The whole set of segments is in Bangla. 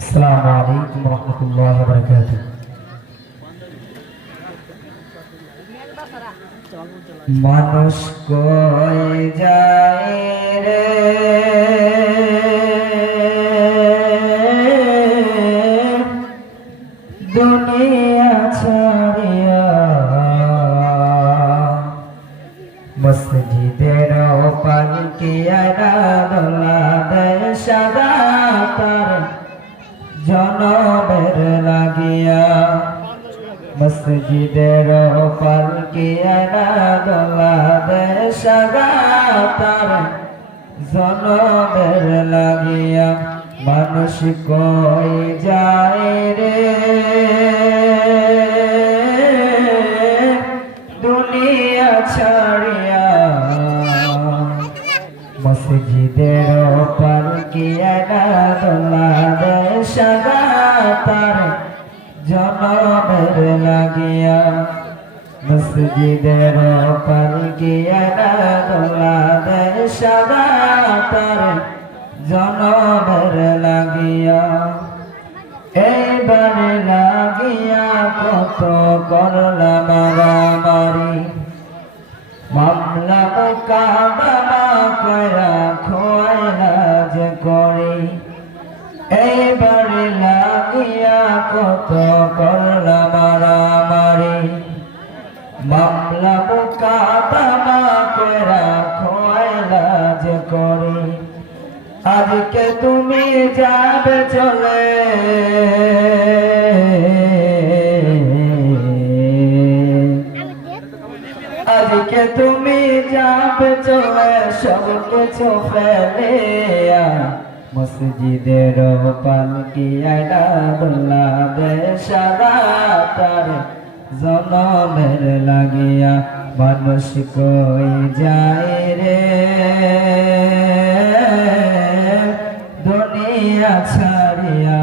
আসসালামু আলাইকুম রহমতুল্লাহি ওয়া বারাকাতুহু। মানুষ কই যায় রে দুনিয়া ছাড়িয়া, মসজিদের পালকিয়া দোলা দেয় সাদা তার জনমের লাগিয়া। মসজিদের পালকিয়া দোলা দেয় সাদা তার জনমের লাগিয়া। মানুষ কই যায় রে দুনিয়া ছাড়িয়া, মসজিদের পালকিয়া দোলা দেয় সাদা তার জনমের লাগিয়া। মসজিদের পালকিয়া দোলা দেয় সাদা তার জনমের লাগিয়া। এইবারে লাগিয়া কত করলাম মারামারি, মামলা মোকদ্দমা কইরা খোয়াইলা যে করি। এইবারে লাগিয়া কত করলাম মারামারি, মামলা মোকদ্দমা কইরা খোয়াইলা যে করি। আজকে তুমি যাবে চলে, আজকে তুমি যাবে চলে সব কিছু ফেলিয়া। মসজিদের পালকিয়া দোলা দেয় সাদা তার জনমের লাগিয়া। মানুষ কই যায় রে দুনিয়া ছাড়িয়া,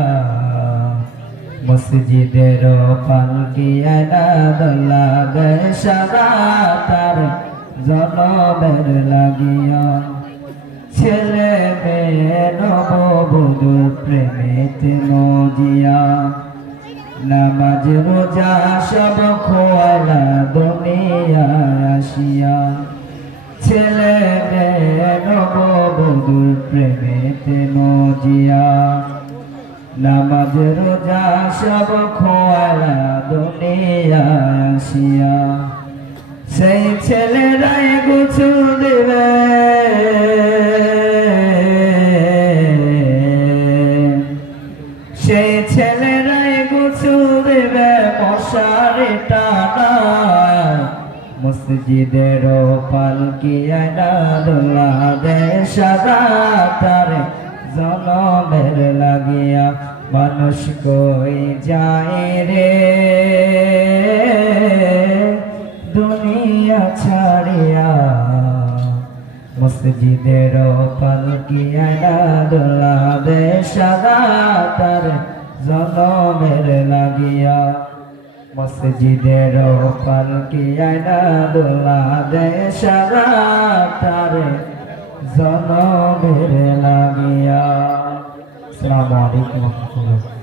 মসজিদের পালকিয়া দোলা দেয় সাদা তার জনমের লাগিয়া। ছেলে মেয়ে নববধূর প্রেমেতে মজিয়া, নামাজ রোজা সব খোয়ালা দুনিয়া আসিয়া। ছেলে মেয়ে নববধূর প্রেমেতে মজিয়া, নামাজ রোজা সব খোয়ালা দুনিয়া আসিয়া। সেই ছেলেরাই গোসল দেবে, সেই ছেলেরাই গোসল দেবে মশারি টানা। মসজিদের পালকিয়া দোলা দেয় সাদা তার জনমের লাগিয়া। মানুষ কই যায় রে দুনিয়া ছাড়িয়া, মসজিদের পালকিয়া দোলা দেয় সাদা তার জনমের লাগিয়া। মসজিদের পালকিয়া দোলা দেয় সাদা তার জনমের লাগিয়া। আসসালামু আলাইকুম ওয়া রাহমাতুল্লাহ।